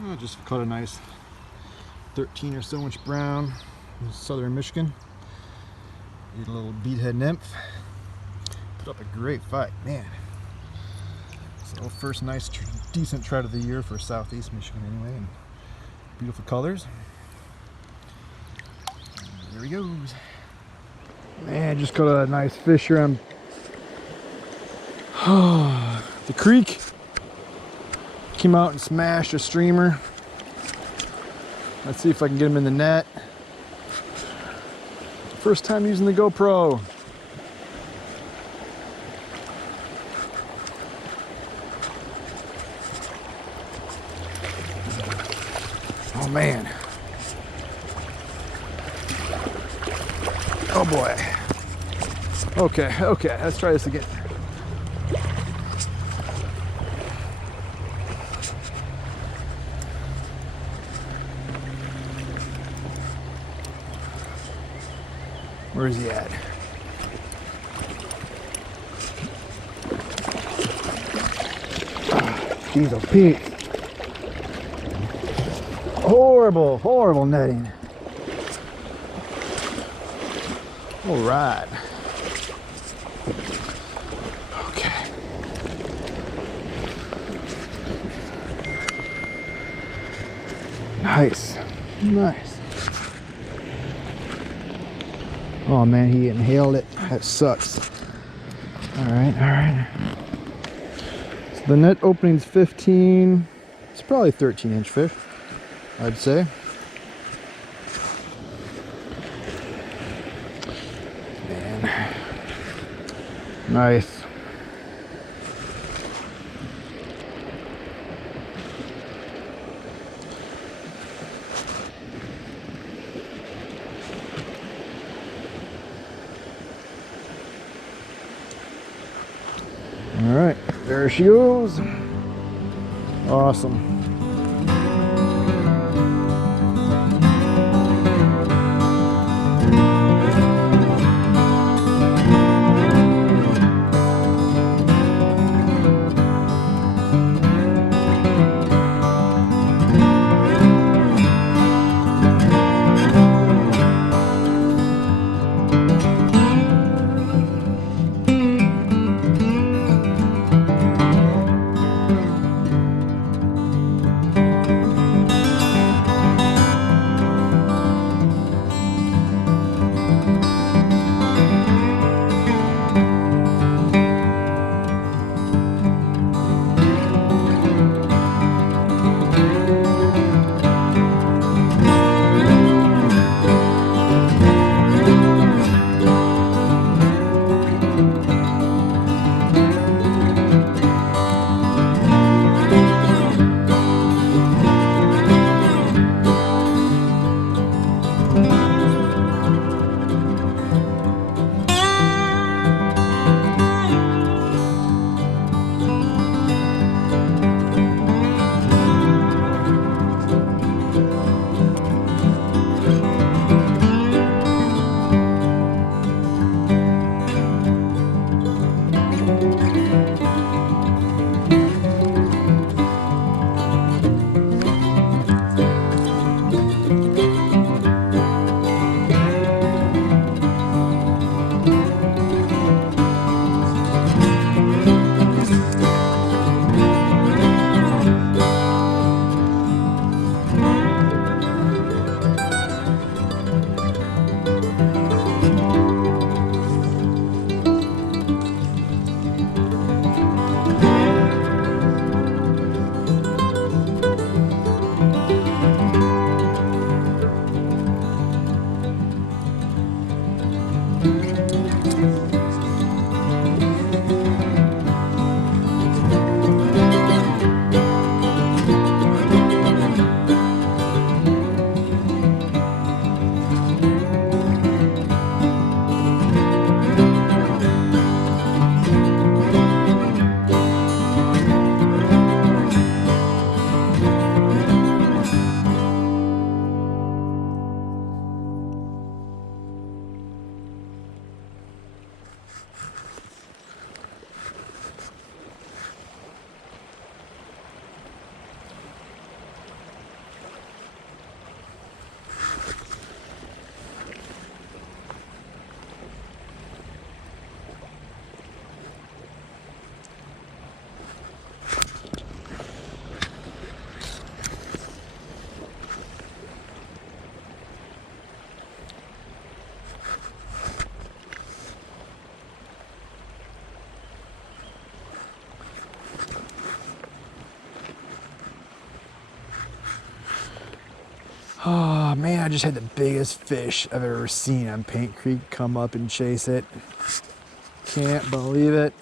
I just caught a nice 13 or so inch brown in southern Michigan. Need a little beadhead nymph. Put up a great fight, man. So first nice decent trout of the year for southeast Michigan anyway, and beautiful colors. And there he goes. Man, just caught a nice fish here on the creek. Came out and smashed a streamer. Let's see if I can get him in the net. First time using the GoPro. Oh man. Oh boy. Okay, let's try this again. Where is he at? Jeez, oh Pete. Horrible netting. All right. Okay. Nice. Oh man, he inhaled it. That sucks. All right. So the net opening's 15. It's probably 13-inch fish, I'd say. Man. Nice. All right, there she goes. Awesome. Oh man, I just had the biggest fish I've ever seen on Paint Creek come up and chase it. Can't believe it.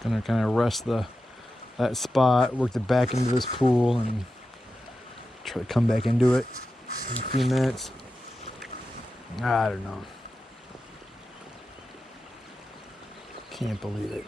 Gonna kind of rest that spot, work it back into this pool, and try to come back into it in a few minutes. I don't know. Can't believe it.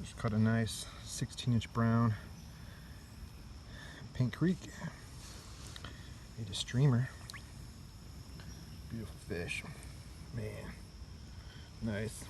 Just caught a nice 16-inch brown Paint Creek. Made a streamer. Beautiful fish. Man, nice.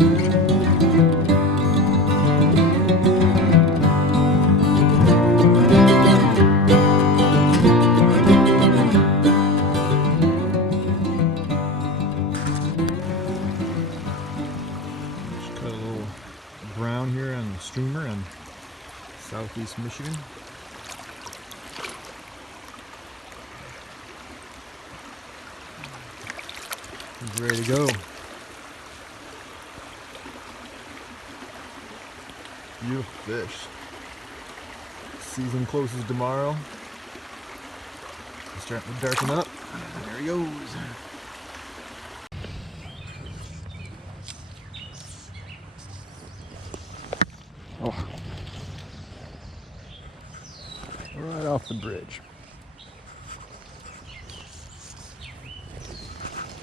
Got a little brown here on the streamer in southeast Michigan. He's ready to go. Beautiful fish. Season closes tomorrow. It's starting to darken up. There he goes. Oh. Right off the bridge.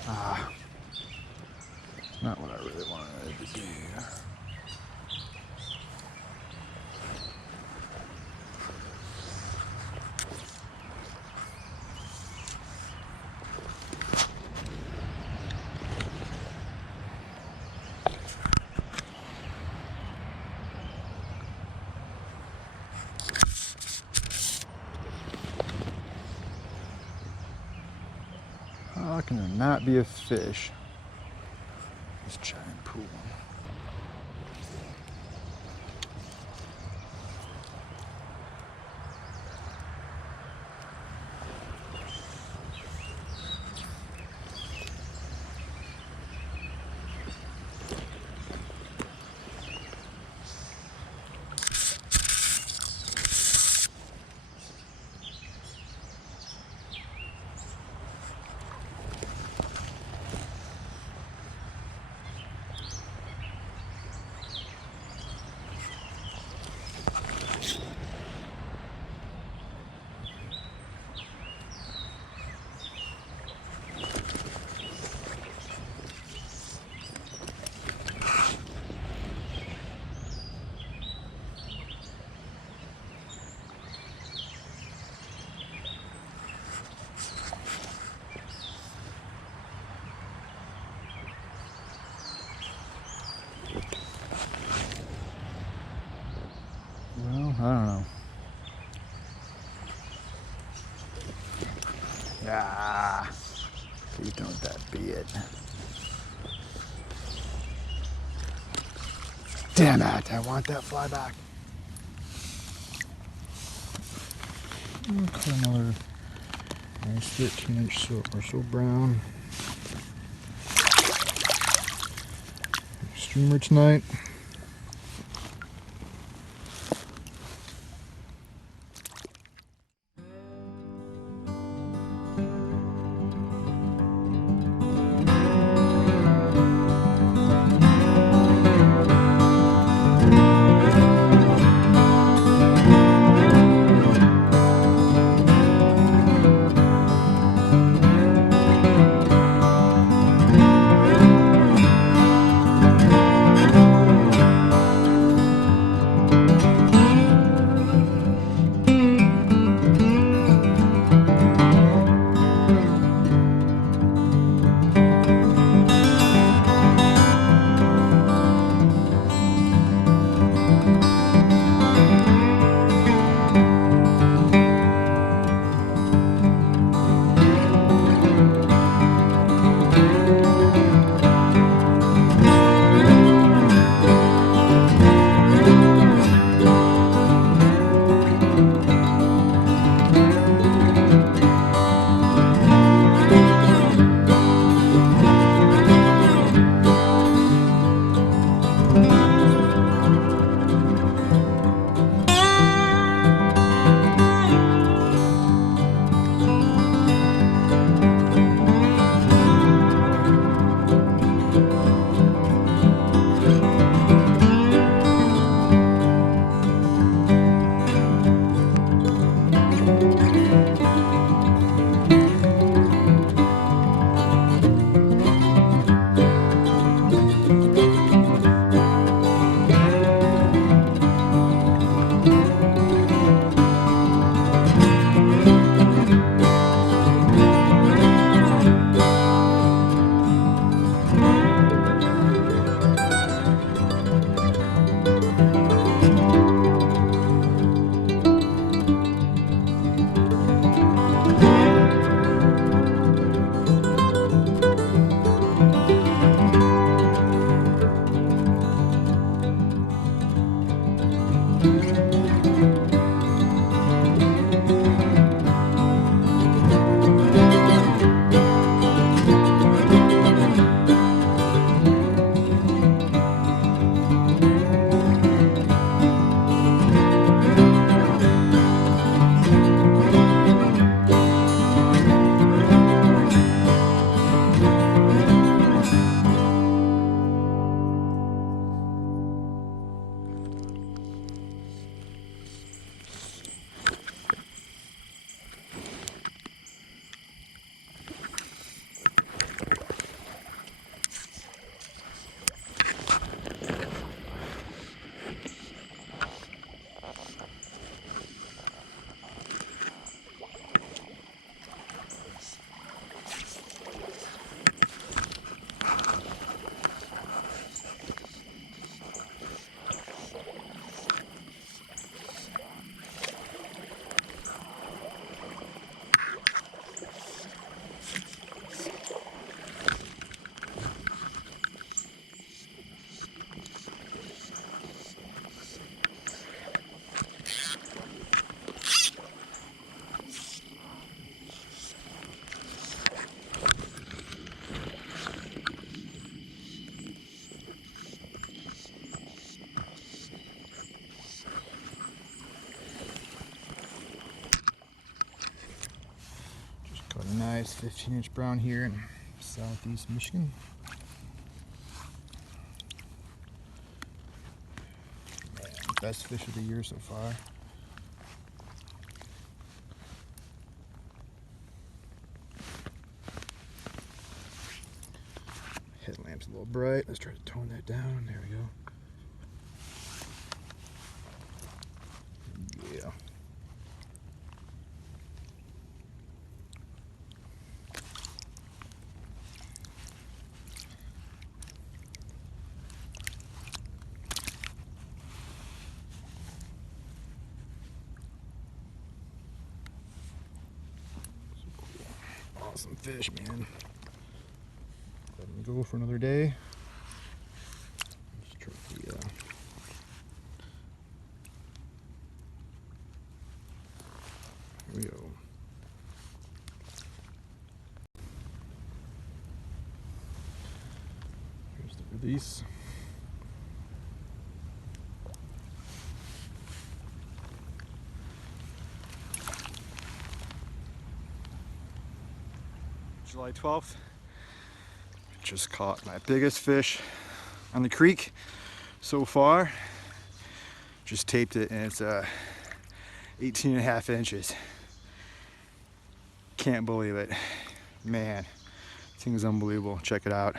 Ah. Not what I really wanted to do. How can there not be a fish? Let's try and pull one. Well, I don't know. Ah, please don't that be it. Damn it, I want that fly back. Cut another nice 13-inch or so brown streamer tonight. Best 15-inch brown here in southeast Michigan. Man, best fish of the year so far. Headlamp's a little bright. Let's try to tone that down. There we go. Yeah. Awesome fish, man. Let him go for another day. Let's try the, here we go. Here's the release. July 12th. Just caught my biggest fish on the creek so far. Just taped it and it's 18.5 inches. Can't believe it. Man, this thing is unbelievable. Check it out.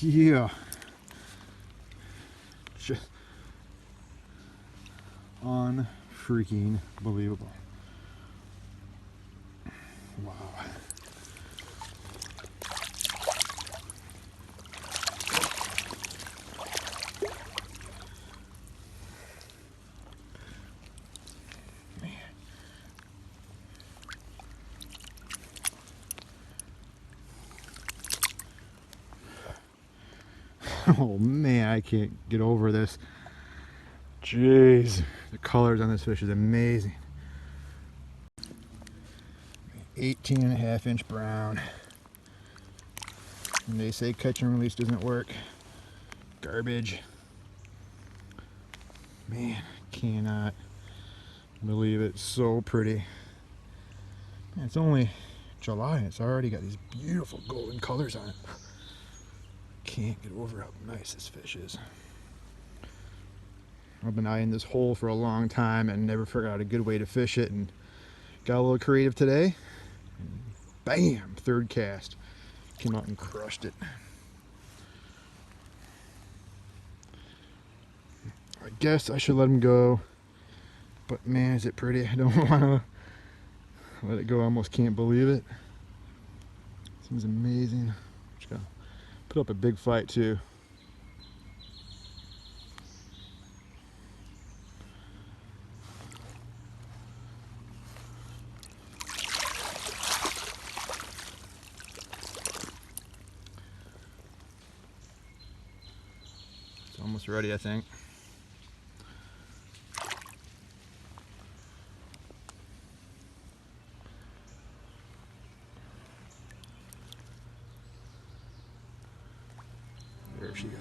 Yeah. Just unfreaking believable. Wow. Man. Oh man, I can't get over this. Jeez, the colors on this fish is amazing. 18.5-inch brown. And they say catch and release doesn't work. Garbage. Man, cannot believe it. So pretty. Man, it's only July and it's already got these beautiful golden colors on it. Can't get over how nice this fish is. I've been eyeing this hole for a long time and never figured out a good way to fish it, and got a little creative today. Bam! Third cast. Came out and crushed it. I guess I should let him go. But man, is it pretty. I don't want to let it go. I almost can't believe it. Seems amazing. Just gotta put up a big fight too. Almost ready, I think. There she goes.